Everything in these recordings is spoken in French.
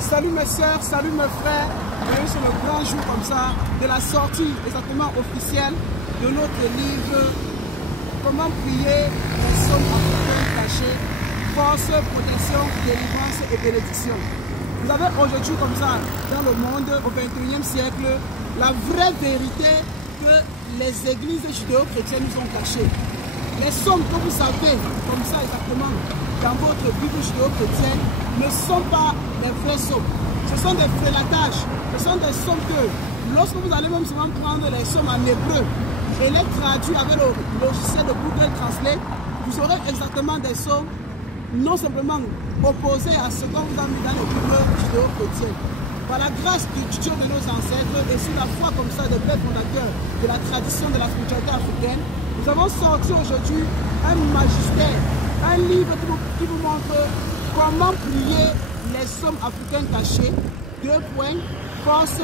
Salut mes soeurs, salut mes frères. Bienvenue sur le grand jour comme ça de la sortie exactement officielle de notre livre Comment prier les sommes africaines cachées, force, protection, délivrance et bénédiction. Vous avez aujourd'hui comme ça dans le monde au 21e siècle la vraie vérité que les églises judéo-chrétiennes nous ont cachées. Les sommes que vous savez comme ça exactement dans votre Bible judéo-chrétienne ne sont pas les vraies sommes. Ce sont des frélatages, ce sont des sommes que lorsque vous allez même souvent prendre les sommes en hébreu et les traduire avec le logiciel de Google Translate, vous aurez exactement des sommes non simplement opposées à ce qu'on vous a mis dans les Bibles judéo-chrétiennes. Par la grâce du Dieu de nos ancêtres et sur la foi comme ça des pères fondateurs de la tradition de la spiritualité africaine, nous avons sorti aujourd'hui un magistère, un livre qui vous montre comment prier les sommes africaines cachées. 2 points, force,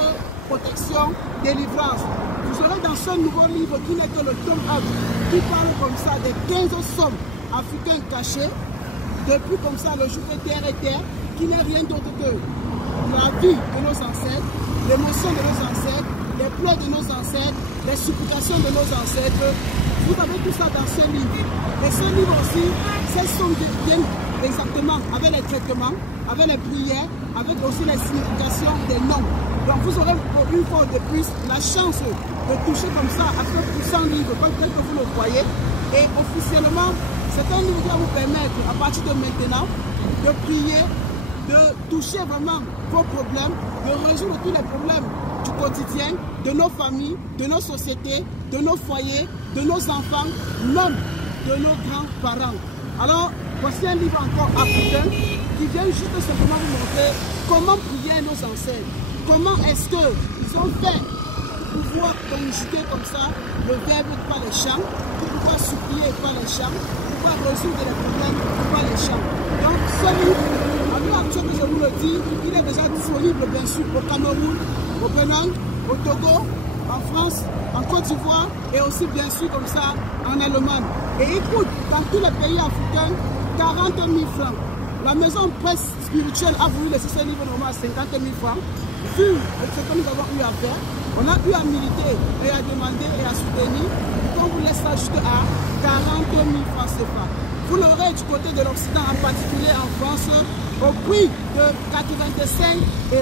protection, délivrance. Vous aurez dans ce nouveau livre qui n'est que le tome 1, qui parle comme ça des 15 sommes africaines cachées, depuis comme ça le jour de terre et terre, qui n'est rien d'autre que la vie de nos ancêtres, l'émotion de nos ancêtres, les pleurs de nos ancêtres, les supplications de nos ancêtres. Vous avez tout ça dans ce livre. Et ce livre aussi, ces sommes viennent exactement avec les traitements, avec les prières, avec aussi les significations des noms. Donc vous aurez une fois de plus la chance de toucher comme ça à ce puissant livre, tel que vous le voyez. Et officiellement, c'est un livre qui va vous permettre, à partir de maintenant, de prier, de toucher vraiment vos problèmes, de résoudre tous les problèmes du quotidien, de nos familles, de nos sociétés, de nos foyers, de nos enfants, même de nos grands-parents. Alors, voici un livre encore africain qui vient juste simplement vous montrer comment prier nos ancêtres. Comment est-ce qu'ils ont fait pour pouvoir conjuguer comme ça le verbe par les chants, pour pouvoir supplier par les chants, pour pouvoir résoudre les problèmes par les chants. Donc, ce livre, à l'heure actuelle que je vous le dis, il est déjà disponible bien sûr au Cameroun, au Bénin, au Togo, en France, en Côte d'Ivoire et aussi bien sûr comme ça en Allemagne. Et il coûte dans tous les pays africains 40 000 francs. La maison presse spirituelle a voulu laisser ce livre normal à 50 000 francs. Vu ce que nous avons eu à faire, on a eu à militer et à demander et à soutenir qu'on vous laisse ça juste à 40 000 francs CFA. Vous l'aurez du côté de l'Occident, en particulier en France, au prix de 85 €.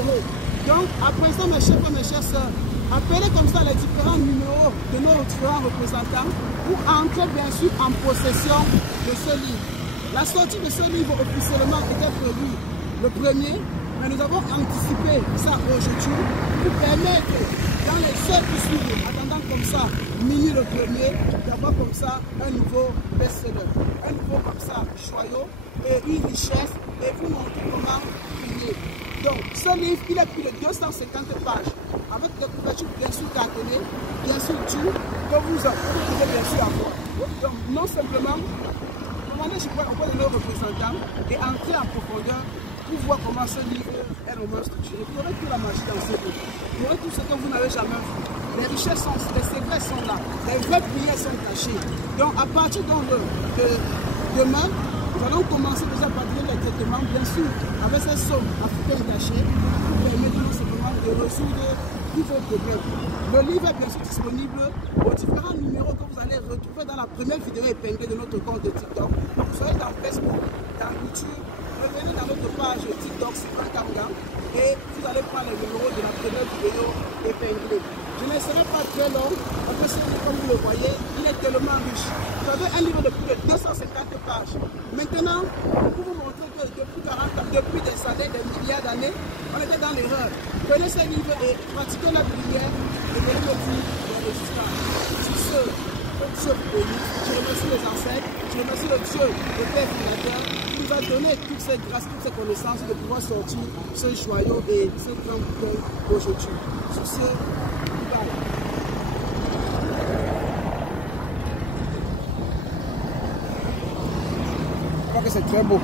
Donc, à présent, mes chers frères, mes chères sœurs, appelez comme ça les différents numéros de nos différents représentants pour entrer bien sûr en possession de ce livre. La sortie de ce livre officiellement était prévue le 1er, mais nous avons anticipé ça aujourd'hui pour permettre dans les heures qui suivent, attendant comme ça minuit le 1er, d'avoir comme ça un nouveau best-seller, un nouveau comme ça joyau et une richesse et vous montrer comment prier. Donc, ce livre, il a plus de 250 pages, avec des couvertures bien sûr cartonnées, bien sûr dures, que vous pouvez bien sûr avoir. Donc, non simplement, demandez auprès de nos représentants et entrer en profondeur pour voir comment ce livre est vraiment structuré. Vous aurez toute la magie dans ce livre. Vous aurez tout ce que vous n'avez jamais vu. Les richesses sont, les secrets sont là, les vraies prières sont cachées. Donc, à partir de demain, nous allons commencer déjà à partir des traitements, bien sûr, avec ces sommes africaines cachées, pour permettre non simplement de résoudre tous vos problèmes. Le livre est bien sûr disponible aux différents numéros que vous allez retrouver dans la première vidéo épinglée de notre compte de TikTok. Donc, vous serez dans Facebook, dans YouTube, revenez dans notre page TikTok, c'est Kanga, et vous allez prendre le numéro de la première vidéo épinglée. Je ne serai pas très long, parce que ce livre, comme vous le voyez, il est tellement riche. Vous avez un livre de plus de 250 pages. Maintenant, pour vous montrer que depuis 40 ans, depuis des années, des milliards d'années, on était dans l'erreur. Prenez ce livre et pratiquez la prière et venez me dire les résultats. Sur ce, Dieu vous bénisse. Je remercie les ancêtres, je remercie le Dieu, le Père fondateur, qui nous a donné toutes ces grâces, toutes ces connaissances de pouvoir sortir ce joyau et ce grand bouquin aujourd'hui. Sur ce, je crois que c'est très beau.